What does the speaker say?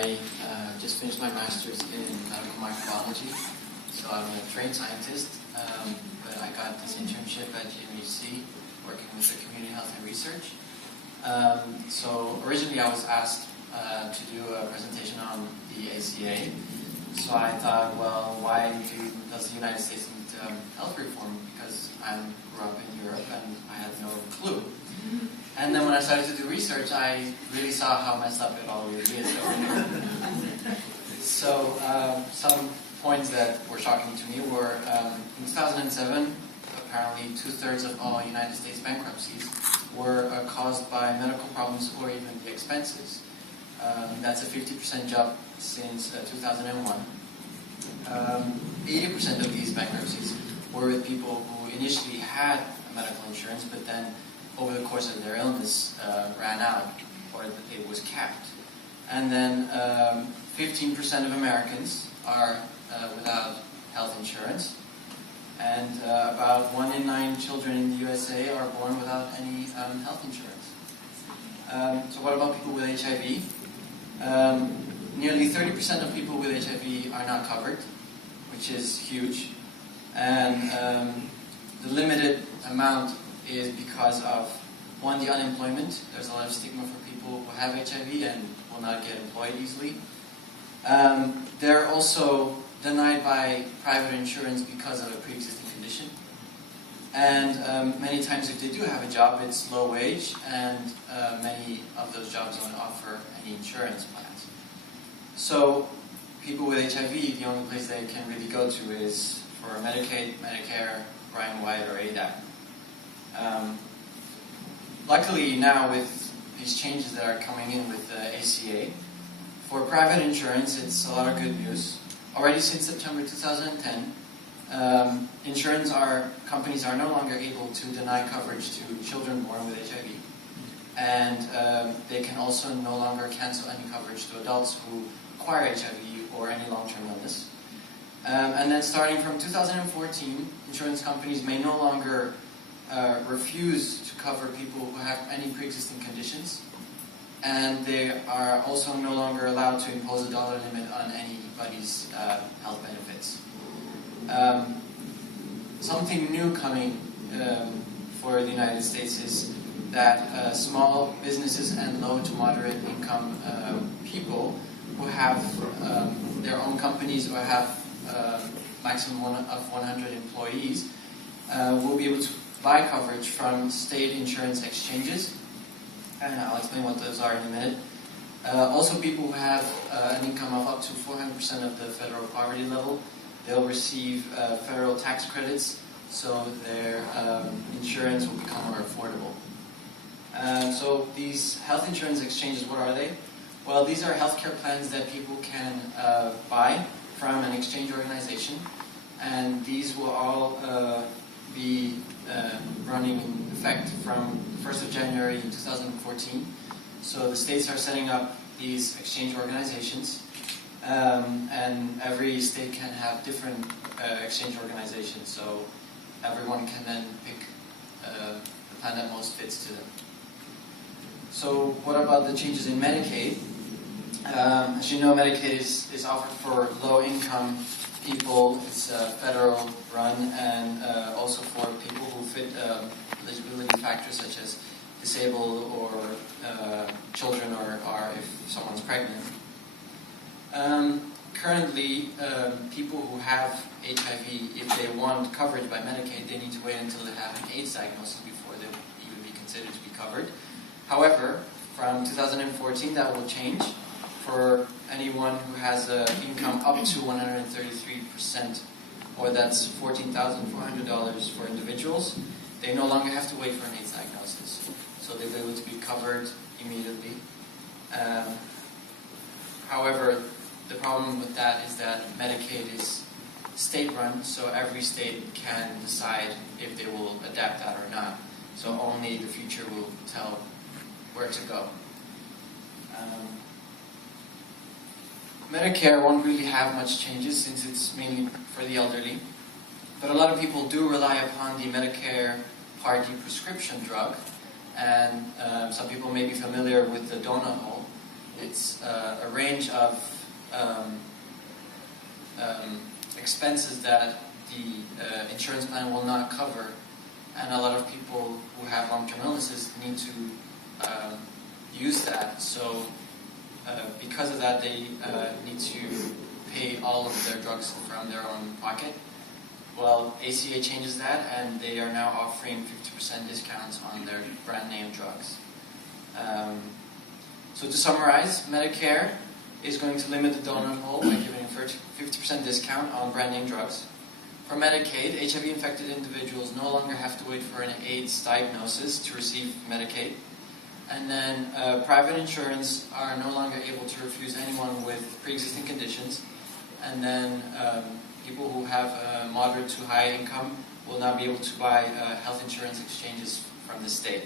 I just finished my master's in medical microbiology, so I'm a trained scientist, but I got this internship at GMHC working with the community health and research. So originally I was asked to do a presentation on the ACA, so I thought, well, why does the United States need health reform? Because I grew up in Europe and I had no clue. And then when I started to do research, I really saw how messed up it all really is. So some points that were shocking to me were, in 2007, apparently 2/3 of all United States bankruptcies were caused by medical problems or even the expenses. That's a 50% jump since 2001. 80% of these bankruptcies were with people who initially had medical insurance, but then over the course of their illness ran out, or it was capped. And then 15% of Americans are without health insurance, and about 1 in 9 children in the USA are born without any health insurance. So what about people with HIV? Nearly 30% of people with HIV are not covered, which is huge. And the limited amount is because of, one, the unemployment. There's a lot of stigma for people who have HIV and will not get employed easily. They're also denied by private insurance because of a pre-existing condition. And many times if they do have a job, it's low wage, and many of those jobs don't offer any insurance plans. So people with HIV, the only place they can really go to is for Medicaid, Medicare, Ryan White, or ADAP. Luckily now with these changes that are coming in with the ACA, for private insurance it's a lot of good news. Already since September 2010, insurance companies are no longer able to deny coverage to children born with HIV. And they can also no longer cancel any coverage to adults who acquire HIV or any long-term illness. And then starting from 2014, insurance companies may no longer refuse to cover people who have any pre-existing conditions, and they are also no longer allowed to impose a dollar limit on anybody's health benefits. Something new coming for the United States is that small businesses and low to moderate income people who have their own companies or have maximum of 100 employees will be able to buy coverage from state insurance exchanges, and I'll explain what those are in a minute. Also, people who have an income of up to 400% of the federal poverty level, they'll receive federal tax credits, so their insurance will become more affordable. So these health insurance exchanges, what are they? Well, these are healthcare plans that people can buy from an exchange organization, and these will all be running in effect from the 1st of January 2014. So the states are setting up these exchange organizations, and every state can have different exchange organizations, so everyone can then pick the plan that most fits to them. So what about the changes in Medicaid? As you know, Medicaid is offered for low-income people. It's federal run, and also for people who fit eligibility factors such as disabled or children, or if someone's pregnant. Currently, people who have HIV, if they want coverage by Medicaid, they need to wait until they have an AIDS diagnosis before they will even be considered to be covered. However, from 2014 that will change. For anyone who has an income up to 133%, or that's $14,400 for individuals, they no longer have to wait for an AIDS diagnosis. So they'll be able to be covered immediately. However, the problem with that is that Medicaid is state-run, so every state can decide if they will adapt that or not. So only the future will tell where to go. Medicare won't really have much changes since it's mainly for the elderly, but a lot of people do rely upon the Medicare Part D prescription drug, and some people may be familiar with the donut hole. it's a range of expenses that the insurance plan will not cover, and a lot of people who have long-term illnesses need to use that. So because of that, they need to pay all of their drugs from their own pocket. Well, ACA changes that, and they are now offering 50% discounts on their brand name drugs. So to summarize, Medicare is going to limit the donut hole by giving a 50% discount on brand name drugs. For Medicaid, HIV-infected individuals no longer have to wait for an AIDS diagnosis to receive Medicaid. And then private insurance are no longer able to refuse anyone with pre-existing conditions. And then people who have a moderate to high income will now be able to buy health insurance exchanges from the state.